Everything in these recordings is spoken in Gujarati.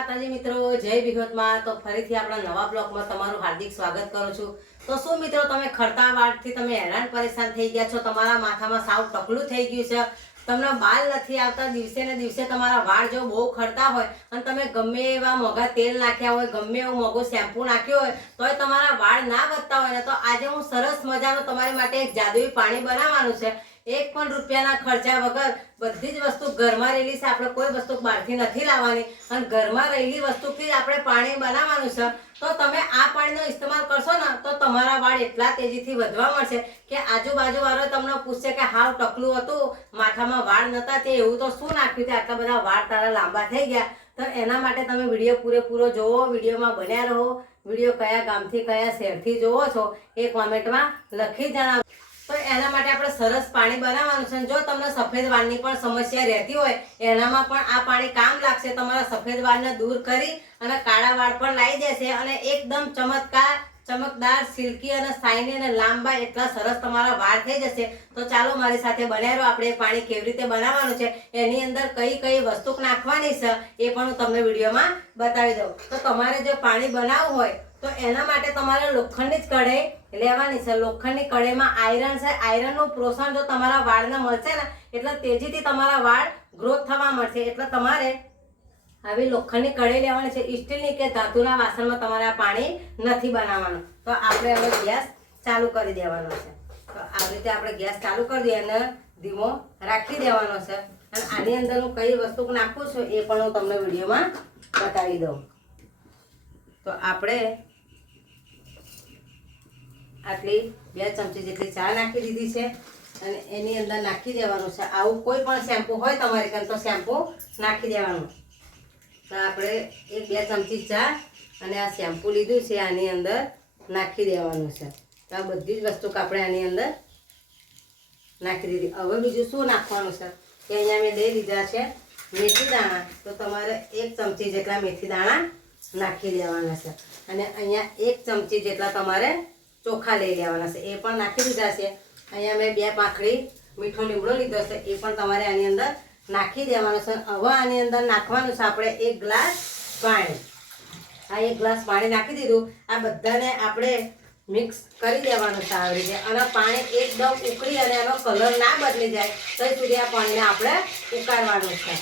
माताजी मित्रों, जय विहोतમાં तो फरीથી આપણા નવા બ્લોગમાં તમારું હાર્દિક સ્વાગત કરું છું। તો શું મિત્રો, તમે ખરતા વાળથી તમે હેરાન પરેશાન થઈ ગયા છો, તમારા માથામાં સાવ ટકલું થઈ ગયું છે, તમને બાલ નથી આવતા, દિવસે ને દિવસે તમારા વાળ જો બહુ ખરતા હોય અને તમે ગમે એવા મોંઘા તેલ નાખ્યા હોય, ગમે એવું મોંઘું શેમ્પુ નાખ્યું હોય તોય તમારા વાળ ના વધતા હોય ને, તો આજે હું સરસ મજાનું તમારી માટે એક જાદુઈ પાણી બનાવવાનું છે। एक पण રૂપિયાના ખર્ચા વગર બધી જ વસ્તુ ઘરમાં રહેલી છે, આપણે કોઈ વસ્તુ બહારથી નથી લાવવાની અને ઘરમાં રહેલી વસ્તુથી જ આપણે પાણી બનાવવાનું છે। તો તમે આ પાણીનો ઇસ્તેમાલ કરશો ને તો તમારા વાળ એટલા તેજીથી વધવા મળશે કે આજુબાજુ વાળો તમને પૂછશે કે હાવ ટકલું હતું, માથામાં વાળ નતા, તે એવું તો શું નાખ્યું તે આટલા બધા વાળ તારા લાંબા થઈ ગયા। તો એના માટે તમે વિડીયો પૂરેપૂરો જોવો, વિડીયોમાં બન્યા રહો। વિડીયો કયા ગામથી કયા શહેરથી જોવો છો એ કોમેન્ટમાં લખી જણાવો। तो एना माटे आपणे सरस पाणी बनाववानुं छे। जो तमने सफेद वाळनी पण समस्या रहती होय एनामां पण आ पाणी काम लागशे, तमारा सफेद वाळने दूर करी अने काळा वाळ पण लावी देशे अने एकदम चमकदार सिल्की अने शाइनी अने लांबा एटला सरस तमारा वाळ थई जशे। तो चालो मारी साथे बन्या रहो। आपणे पाणी केवी रीते बनाववानुं छे, एनी अंदर कई कई वस्तु नाखवानी छे ए पण हुं तमने विडियोमां बतावी दઉં। तो तमारे जो पाणी बनावવું होय तो एना माटे तमारे लोखंडनी ज कढ़ाई लेवानी छे। लोखंडनी कढ़ाईमां आयरन छे, आयरननुं पोषण जो तमारा वाळने मळशे ने એટલે તેજીથી તમારા વાળ ગ્રોથ થવા મળશે। એટલે તમારે આવી લોખંડની કઢાઈ લેવાની છે। સ્ટીલની કે ધાતુના વાસણમાં તમારે આ પાણી નથી બનાવવાનું। તો આપણે હવે ગેસ ચાલુ કરી દેવાનો છે। તો આ રીતે આપણે ગેસ ચાલુ કરી દઈએ અને ધીમો રાખી દેવાનો છે। અને આની અંદર હું કઈ વસ્તુ નાખું છું એ પણ હું તમને વિડીયોમાં બતાવી દઉં। તો આપણે આટલી 2 ચમચી જેટલી ચા નાખી દીધી છે અને એની અંદર નાખી દેવાનું છે। આવું કોઈ પણ શેમ્પુ હોય તમારી પાસે તો શેમ્પુ નાખી દેવાનું। તો આપણે 1-2 ચમચી ચા અને આ શેમ્પુ લીધું છે આની અંદર નાખી દેવાનું છે। તો આ બધી જ વસ્તુ આપણે આની અંદર નાખી દીધી। હવે બીજું શું નાખવાનું છે કે અહીંયા મેં લઈ લીધા છે મેથી દાણા। તો તમારે 1 ચમચી જેટલા મેથી દાણા નાખી દેવાના છે અને અહીંયા 1 ચમચી જેટલા તમારે ચોખા લઈ લેવાના છે, એ પણ નાખી દીધા છે। અહીંયા મેં 2 પાંખડી મીઠો લીમડો લીધો છે, એ પણ તમારે આની અંદર નાખી દેવાનો છે। હવે આની અંદર નાખવાનું છે આપણે 1 ગ્લાસ પાણી। આ 1 ગ્લાસ પાણી નાખી દીધું। આ બધાને આપણે મિક્સ કરી દેવાનું છે આવી રીતે અને પાણી એકદમ ઉકળી અને એનો કલર ના બદલી જાય ત્યાં સુધી આ પાણીને આપણે ઉકાળવાનું છે।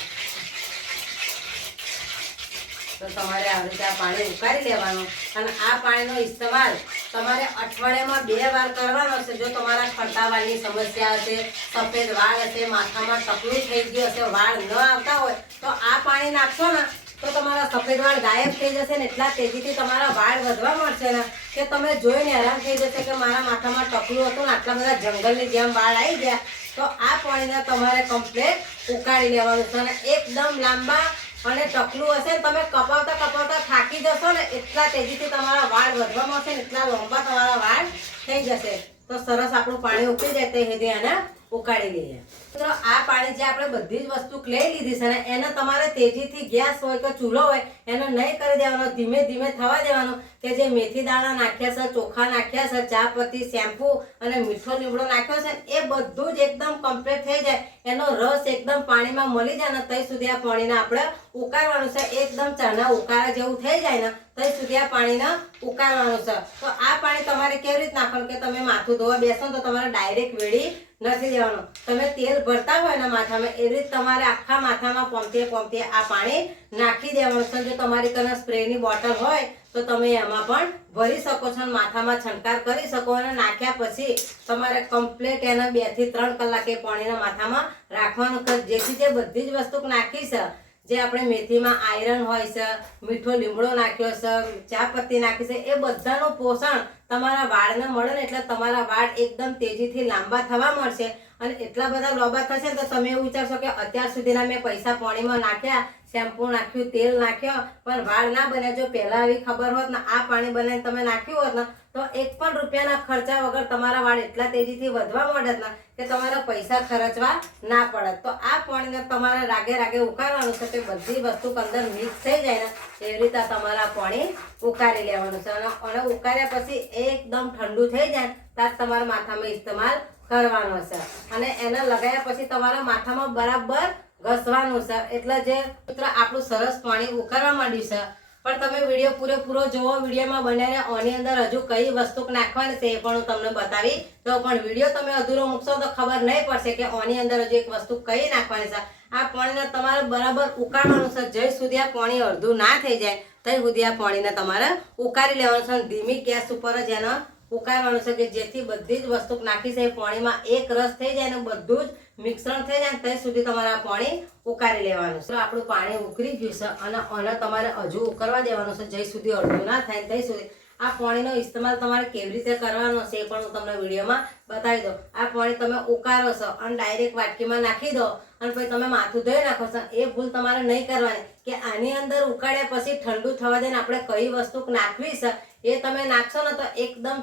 तो तमारे आ रीते आ पाणी उकाळी लेवानुं अने आ पाणीनो इस्तेमाल तमारे अठवाडियामां 2 वार करवानो छे। जो तमारा खरता वाळनी समस्या हशे, सफेद वाळ हशे, माथामां टकलुं थई गयुं हशे, वाळ न आवता होय तो आ पाणी नाखशो ने तो तमारा सफेद वाळ गायब थई जशे ने एटला तेजीथी तमारा वाळ वधवा मळशे ने के तमे जोईने हैरान थई जशे के मारा माथामां टकलुं हतुं ने आटला बधा जंगलनी जेम वाळ आई गया। तो आ पाणीने तमारे कम्प्लीट उकाळी लेवानुं छे अने एकदम लांबा અને ટકલું હશે તમે કપાવતા કપાવતા થાકી જશો ને એટલા તેજીથી તમારા વાળ વધવા મળશે ને એટલા લાંબા તમારા વાળ થઈ જશે। તો સરસ આપણું પાણી ઉકળી જાય તે હેદે આને ઉકાળી લઈએ। મિત્રો આ પાણી જે આપણે બધી જ વસ્તુ લઈ લીધી છે ને એને તમારે તેજીથી ગેસ હોય કે ચૂલો હોય એને નહીં કરી દેવાનો, ધીમે ધીમે થવા દેવાનું। કે જે મેથી દાણા નાખ્યા છે, ચોખા નાખ્યા છે, ચા પત્તી, શેમ્પુ અને મીઠો લીમડો નાખ્યો છે એ બધું જ એકદમ કમ્પ્લીટ થઈ જાય, એનો રસ એકદમ પાણીમાં મળી જાય ને ત્યાં સુધી આ પાણીને આપણે ઉકાળવાનું છે। એકદમ ચાના ઉકાળા જેવું થઈ જાય ને ત્યાં સુધી આ પાણીને ઉકાળવાનું છે। તો આ પાણી તમારે કેવી રીતે નાખવાનું કે તમે માથું ધોવા બેસો તો તમારે ડાયરેક્ટ વેડી નથી દેવાનું। તમે તેલ ભરતા હોય ને માથામાં એવી રીતે તમારે આખા માથામાં પોમતે પોમતે આ પાણી નાખી દેવાનું છે। જો તમારી કને સ્પ્રેની બોટલ હોય તો તમે એમાં પણ ભરી શકો છો, માથામાં છંટકાર કરી શકો અને નાખ્યા પછી તમારે કમ્પ્લીટ એને 2 થી 3 કલાક એ પાણીના માથામાં રાખવાનું છે। જેથી જે બધી જ વસ્તુ નાખી છે, જે આપણે મેથીમાં આયરન હોય છે, મીઠો લીમડો નાખ્યો છે, ચા પત્તી નાખી છે, એ બધાનું પોષણ તમારા વાળને મળે ને એટલે તમારા વાળ એકદમ તેજીથી લાંબા થવા મળશે। અને એટલા બધા લાંબા થશે તો તમે એવું વિચારશો કે અત્યાર સુધીના મેં પૈસા પાણીમાં નાખ્યા, શેમ્પુ નાખ્યું, તેલ નાખ્યો પણ વાળ ના બન્યા। જો પહેલા આવી ખબર હોત ને આ પાણી બનાવીને તમે નાખ્યું હોત ને તો 1 પણ રૂપિયાના ખર્ચા વગર તમારા વાળ એટલા તેજીથી વધવા મળત ને કે તમારા પૈસા ખર્ચવા ના પડત। તો આ પાણીને તમારે રાગે રાગે ઉકાળવાનું છે કે બધી વસ્તુ અંદર મિક્સ થઈ જાય ને એવી રીતે તમારા પાણી ઉકાળી લેવાનું છે અને ઉકાળ્યા પછી એકદમ ઠંડુ થઈ જાય ત્યારે તમારા માથામાં ઇસ્તેમાલ કરવાનો છે અને એને લગાવ્યા પછી તમારા માથામાં બરાબર ઘસવાનું છે. એટલે જે મિત્રો આપણું સરસ પાણી ઉકળવા માંડ્યું છે. પણ તમે વિડીયો પૂરેપૂરો જોવો. વિડીયોમાં બનાવીને આની અંદર હજુ કઈ વસ્તુ નાખવાની છે એ પણ હું તમને બતાવી તો પણ વિડીયો તમે અધૂરો મૂકશો તો ખબર નહીં પડશે કે આની અંદર હજુ એક વસ્તુ કઈ નાખવાની છે. આ પાણીને તમારે બરાબર ઉકાળવાનું છે. જ્યાં સુધી આ પાણી અડધું ના થઈ જાય ત્યાં સુધી આ પાણીને તમારે ઉકાળી લેવાનું છે. ધીમી ગેસ ઉપર જ એને ઉકાળવાનું છે કે જેથી બધી જ વસ્તુ નાખી છે એ પાણીમાં એક રસ થઈ જાય અને બધું જ મિશ્રણ થઈ જાય ત્યાં સુધી તમારે આ પાણી ઉકાળી લેવાનું છે. આપણું પાણી ઉકળી ગયું છે અને આને તમારે હજુ ઉકળવા દેવાનું છે. જ્યાં સુધી અડધું ના થાય ત્યાં સુધી આ પાણીનો ઇસ્તેમાલ તમારે કેવી રીતે કરવાનો છે એ પણ હું તમને વિડીયોમાં બતાવી દઉં. આ પાણી તમે ઉકાળો છો અને ડાયરેક્ટ વાટકીમાં નાખી દો અને પછી તમે માથું ધોઈ નાખો છો. એ ભૂલ તમારે નહીં કરવાની કે આની અંદર ઉકાળ્યા પછી ઠંડુ થવા દઈને આપણે કઈ વસ્તુ નાખવી છે એ તમે નાખશો ને તો એકદમ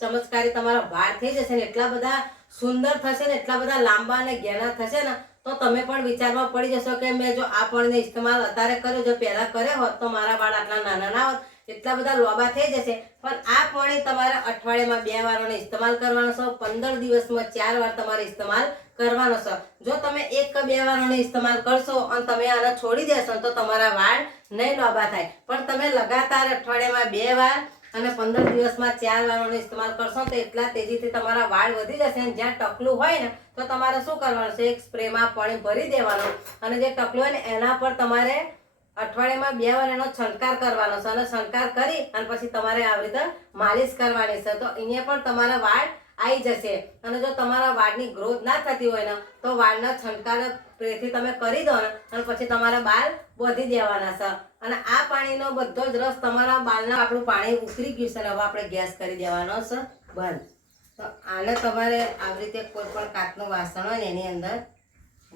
ચમત્કારી તમારા વાળ થઈ જશે ને એટલા બધા સુંદર થશે ને એટલા બધા લાંબા અને ઘેરા થશે ને તો તમે પણ વિચારમાં પડી જશો કે મેં જો આ પાણીનો ઇસ્તેમાલ અત્યારે કર્યો, જો પહેલા કર્યો હોત તો મારા વાળ આટલા નાના ના હોત, એટલા બધા લોબા થઈ જશે. પણ આ પાણી તમારે અઠવાડિયામાં 2 વારનો ઇસ્તેમાલ કરવાનો છે. 15 દિવસમાં 4 વાર તમારે ઇસ્તેમાલ કરવાનો છે. જો તમે 1 કે 2 વારનો ઇસ્તેમાલ કરશો અને તમે આને છોડી દેશો તો તમારા વાળ નહીં લોબા થાય. પણ તમે લગાતાર અઠવાડિયામાં 2 વાર અને 15 દિવસમાં 4 વારનો ઇસ્તેમાલ કરશો તો એટલા તેજીથી તમારા વાળ વધી જશે. અને જ્યાં ટકલું હોય ને તો તમારે શું કરવાનું છે, એક સ્પ્રેમાં પાણી ભરી દેવાનું અને જે ટકલું હોય ને એના પર તમારે અઠવાડિયામાં 2 વાર એનો છંટકાર કરવાનો છે. અને છંટકાર કરી અને પછી તમારે આવી રીતે માલિશ કરવાની છે. તો અહીંયા પણ તમારા વાળ આવી જશે. અને જો તમારા વાળની ગ્રોથ ના થતી હોય ને તો વાળના છંટકાર પ્રેથી તમે કરી દો ને અને પછી તમારા બાલ વધી દેવાના છે. અને આ પાણીનો બધો જ રસ તમારા બાલના આપણું પાણી ઉતરી ગયું છે. હવે આપણે ગેસ કરી દેવાનો છે બંધ. તો આને તમારે આવી રીતે કોઈ પણ કાચનું વાસણ હોય ને એની અંદર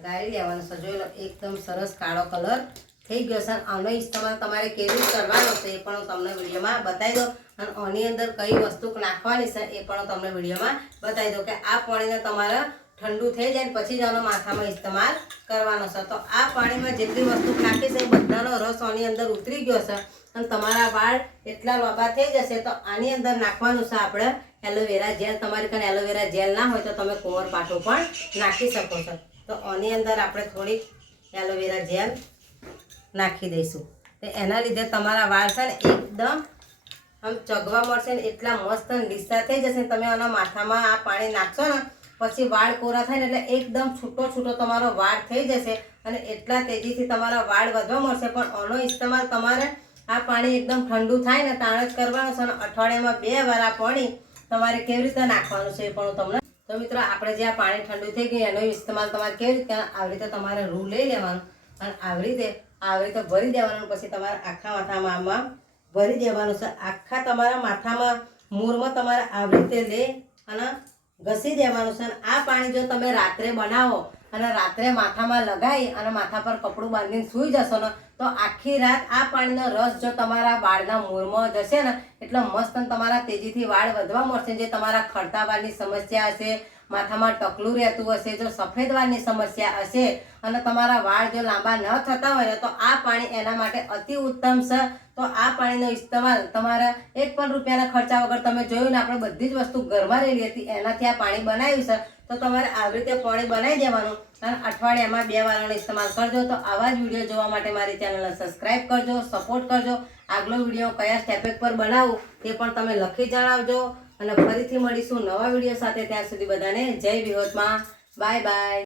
ગાળી લેવાનું છે. જોઈ લો એકદમ સરસ કાળો કલર થઈ ગયો છે. આનો ઇસ્તેમાલ તમારે કેવી રીતે કરવાનો છે એ પણ હું તમને વિડીયોમાં બતાવી દઉં. અને આની અંદર કઈ વસ્તુ નાખવાની છે એ પણ હું તમને વિડીયોમાં બતાવી દઉં કે આ પાણીને તમારે ઠંડુ થઈ જાય પછી જ આનો માથામાં ઇસ્તેમાલ કરવાનો છે. તો આ પાણીમાં જેટલી વસ્તુ નાખી છે એ બધાનો રસ આની અંદર ઉતરી ગયો છે અને તમારા વાળ એટલા લોબા થઈ જશે. તો આની અંદર નાખવાનું છે આપણે એલોવેરા જેલ. તમારી પાસે એલોવેરા જેલ ના હોય તો તમે કુંવર પાટું પણ નાખી શકો છો. તો આની અંદર આપણે થોડીક એલોવેરા જેલ નાખી દઈશું. તો એના લીધે તમારા વાળ છે ને એકદમ આમ ચગવા મળશે ને એટલા મસ્ત લીસા થઈ જશે. તમે આના માથામાં આ પાણી નાખશો ને પછી વાળ કોરા થાય ને એટલે એકદમ છૂટો તમારો વાળ થઈ જશે અને એટલા તેજીથી તમારા વાળ વધવા મળશે. પણ આનો ઇસ્તેમાલ તમારે આ પાણી એકદમ ઠંડુ થાય ને તાણ જ કરવાનું છે. અને અઠવાડિયામાં 2 વાર આ પાણી તમારે કેવી રીતે નાખવાનું છે એ પણ હું તમને. તો મિત્રો આપણે જે આ પાણી ઠંડુ થઈ ગયું એનો ઇસ્તેમાલ તમારે કેવી રીતે, આવી રીતે તમારે રૂ લઈ લેવાનું અને આવી રીતે ભરી દેવાનું. પછી તમારે આખા માથામાં આમાં ભરી દેવાનું છે. આખા તમારા માથામાં મૂરમાં તમારે આવી રીતે લઈ અને ઘસી દેવાનું છે. અને આ પાણી જો તમે રાત્રે બનાવો અને રાત્રે માથામાં લગાવી અને માથા પર કપડું બાંધીને સૂઈ જશો ને તો આખી રાત આ પાણીનો રસ જો તમારા વાળના મૂળમાં જશે ને એટલે મસ્ત તમારા તેજીથી વાળ વધવા મળશે. જે તમારા ખરતા વાળની સમસ્યા હશે, માથામાં ટકલું રહેતું હશે, જો સફેદ વાળની સમસ્યા હશે અને તમારા વાળ જો લાંબા ન થતા હોય ને તો આ પાણી એના માટે અતિ ઉત્તમ છે. તો આ પાણીનો ઇસ્તેમાલ તમારા 1 પણ રૂપિયાના ખર્ચા વગર, તમે જોયું ને આપણે બધી જ વસ્તુ ઘરમાં રહેલી હતી એનાથી આ પાણી બનાવ્યું છે. તો તમારે આવી રીતે પાણી બનાવી દેવાનું અને અઠવાડિયામાં 2 વારનો ઇસ્તેમાલ કરજો. તો આવા જ વિડીયો જોવા માટે મારી ચેનલને સબસ્ક્રાઈબ કરજો, સપોર્ટ કરજો. આગલો વિડીયો કયા સ્ટેપ પર બનાવું તે પણ તમે લખી જણાવજો. અને ફરીથી મળીશું નવા વિડીયો સાથે. ત્યાં સુધી બધાને જય વિહોતમાં. Bye bye.